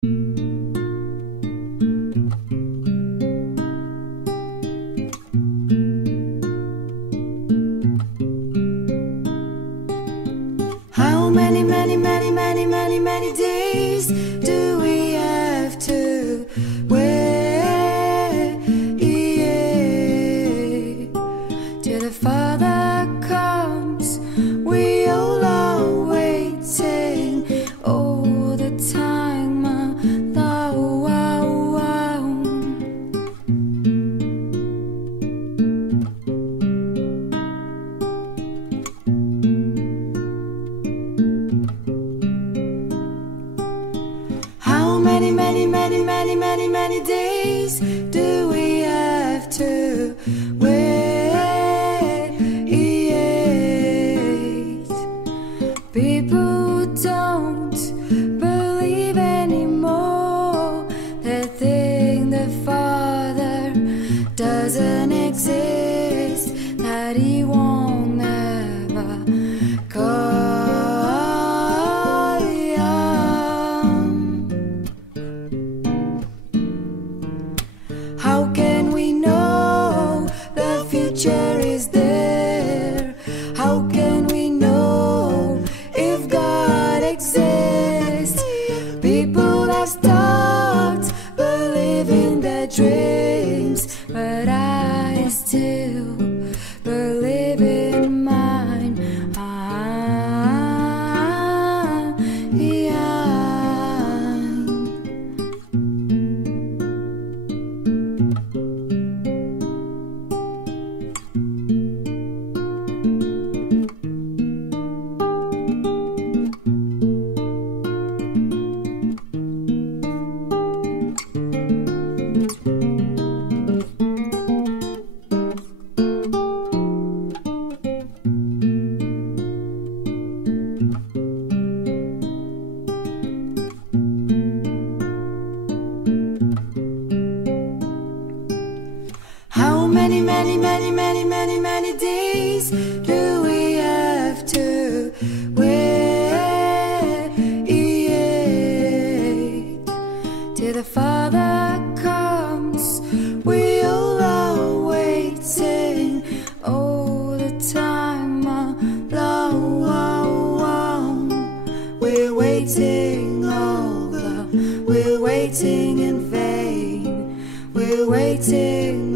How many, many, many, many, many, many days do we have to wait till the Father comes? We all are waiting all the time, my love. How many, many, many, many, many, many days do we have to wait? People don't believe anymore. They think the Father doesn't exist, that He won't ever come. How can we know the future is there? How can we know if God exists? People have stopped believing their dreams, but I still believe in mine. How many, many, many, many, many, many days do we have to wait till the Father comes? We all are waiting all the time, my love. We're waiting we're waiting in vain. We're waiting